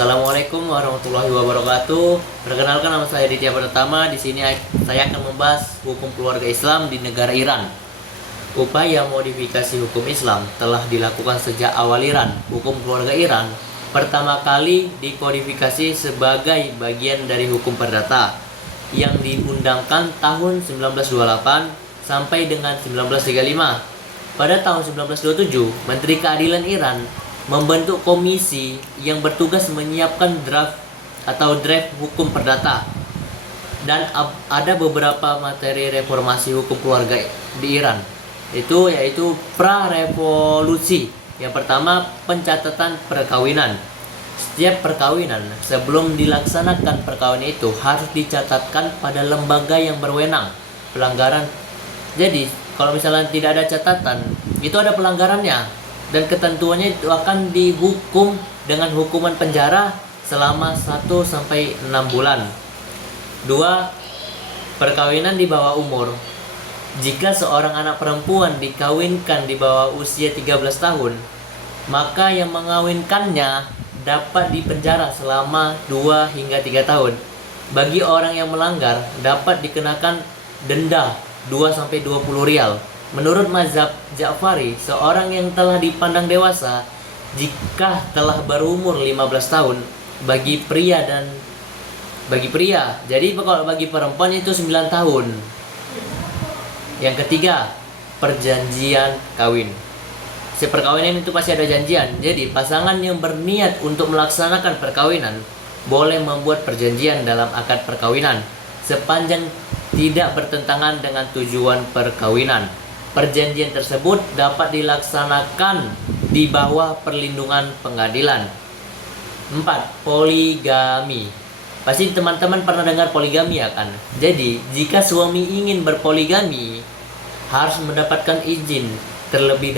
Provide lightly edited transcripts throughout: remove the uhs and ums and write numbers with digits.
Assalamualaikum warahmatullahi wabarakatuh. Perkenalkan, nama saya Ditya Pratama. Di sini saya akan membahas hukum keluarga Islam di negara Iran. Upaya modifikasi hukum Islam telah dilakukan sejak awal Iran. Hukum keluarga Iran pertama kali dikodifikasi sebagai bagian dari hukum perdata yang diundangkan tahun 1928 sampai dengan 1935. Pada tahun 1927, Menteri Keadilan Iran membentuk komisi yang bertugas menyiapkan draft hukum perdata, dan ada beberapa materi reformasi hukum keluarga di Iran, yaitu pra-revolusi. Yang pertama, pencatatan perkawinan. Setiap perkawinan sebelum dilaksanakan perkawinan itu harus dicatatkan pada lembaga yang berwenang. Pelanggaran, jadi kalau misalnya tidak ada catatan, itu ada pelanggarannya, dan ketentuannya itu akan dihukum dengan hukuman penjara selama 1 sampai 6 bulan. 2. Perkawinan di bawah umur. Jika seorang anak perempuan dikawinkan di bawah usia 13 tahun, maka yang mengawinkannya dapat dipenjara selama 2 hingga 3 tahun. Bagi orang yang melanggar dapat dikenakan denda 2 sampai 20 rial. Menurut mazhab Ja'fari, seorang yang telah dipandang dewasa jika telah berumur 15 tahun bagi pria. Jadi kalau bagi perempuan itu 9 tahun. Yang ketiga, perjanjian kawin. Perkawinan itu pasti ada janjian. Jadi pasangan yang berniat untuk melaksanakan perkawinan boleh membuat perjanjian dalam akad perkawinan sepanjang tidak bertentangan dengan tujuan perkawinan. Perjanjian tersebut dapat dilaksanakan di bawah perlindungan pengadilan. 4. Poligami. Pasti teman-teman pernah dengar poligami, ya kan? Jadi, jika suami ingin berpoligami, harus mendapatkan izin terlebih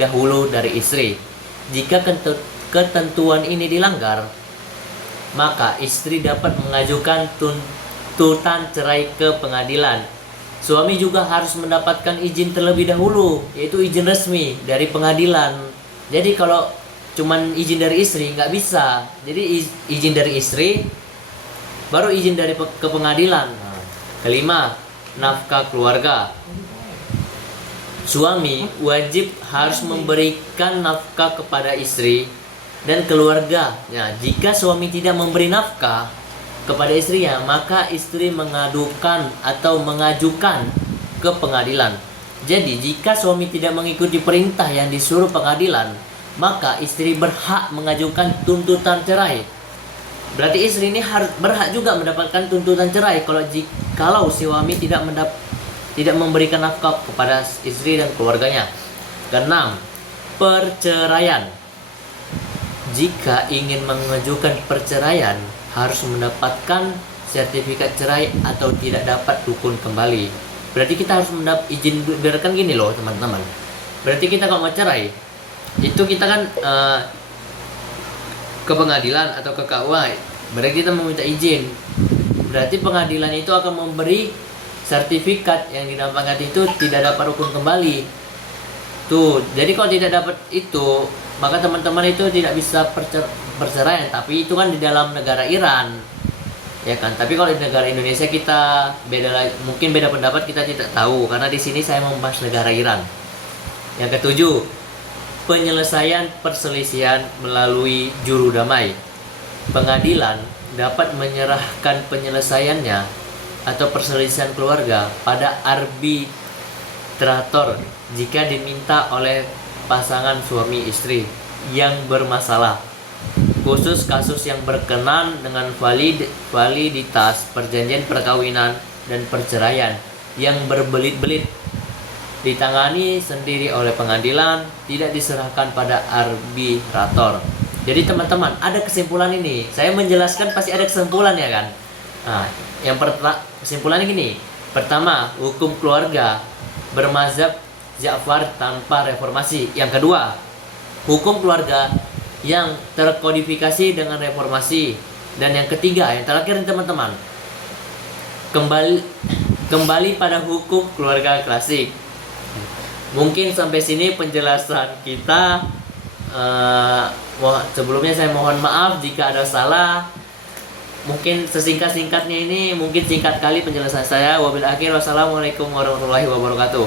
dahulu dari istri. Jika ketentuan ini dilanggar, maka istri dapat mengajukan tuntutan cerai ke pengadilan. Suami juga harus mendapatkan izin terlebih dahulu, yaitu izin resmi dari pengadilan. Jadi kalau cuman izin dari istri nggak bisa. Jadi izin dari istri, baru izin dari ke pengadilan. Kelima, nafkah keluarga. Suami wajib harus memberikan nafkah kepada istri dan keluarga. Nah, jika suami tidak memberi nafkah kepada istrinya, maka istri mengajukan ke pengadilan. Jadi jika suami tidak mengikuti perintah yang disuruh pengadilan, maka istri berhak mengajukan tuntutan cerai. Berarti istri ini harus berhak juga mendapatkan tuntutan cerai kalau suami tidak memberikan nafkah kepada istri dan keluarganya. Keenam, perceraian. Jika ingin mengajukan perceraian, harus mendapatkan sertifikat cerai atau tidak dapat dukun kembali. Berarti kita harus mendapat izin. Biarkan gini loh teman-teman, berarti kita kalau mau cerai itu kita kan ke pengadilan atau ke KUA, berarti kita meminta izin. Berarti pengadilan itu akan memberi sertifikat yang dinamakan itu tidak dapat dukun kembali tuh. Jadi kalau tidak dapat itu, maka teman-teman itu tidak bisa perceraian. Tapi itu kan di dalam negara Iran, ya kan. Tapi kalau di negara Indonesia kita mungkin beda pendapat, kita tidak tahu karena di sini saya membahas negara Iran. Yang ketujuh, penyelesaian perselisihan melalui juru damai. Pengadilan dapat menyerahkan penyelesaiannya atau perselisihan keluarga pada arbitrator jika diminta oleh pasangan suami istri yang bermasalah, khusus kasus yang berkenan dengan validitas perjanjian perkawinan dan perceraian yang berbelit-belit, ditangani sendiri oleh pengadilan, tidak diserahkan pada arbitrator. Jadi teman-teman, ada kesimpulan ini. Saya menjelaskan pasti ada kesimpulan, ya kan? Nah, kesimpulannya gini. Pertama, hukum keluarga bermazhab Ja'far tanpa reformasi. Yang kedua, hukum keluarga yang terkodifikasi dengan reformasi. Dan yang ketiga, yang terakhir teman-teman, kembali pada hukum keluarga klasik. Mungkin sampai sini penjelasan kita Sebelumnya saya mohon maaf jika ada salah. Mungkin sesingkat-singkatnya ini, mungkin singkat kali penjelasan saya. Wabil akhir, wassalamualaikum warahmatullahi wabarakatuh.